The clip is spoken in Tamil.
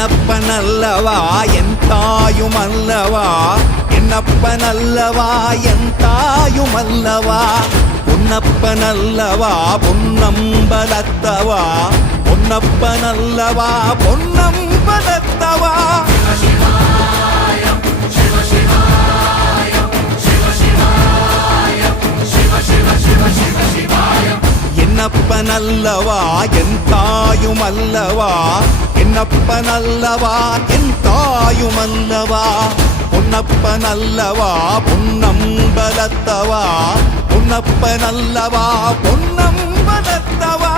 என்னப்பனல்லவா என் தாயுமல்லவா, என்னப்பனல்லவா என் தாயுமல்லவா, பொன்னப்பனல்லவா பொன்னம்பலத்தவா, பொன்னப்பனல்லவா பொன்னம்பலத்தவா. என்னப்பனல்லவா என் தாயுமல்லவா, என்னப்பனல்லவா என் தாயுமல்லவா, பொன்னப்பனல்லவா பொன்னம்பலத்தவா, பொன்னப்பனல்லவா பொன்னம்பலத்தவா.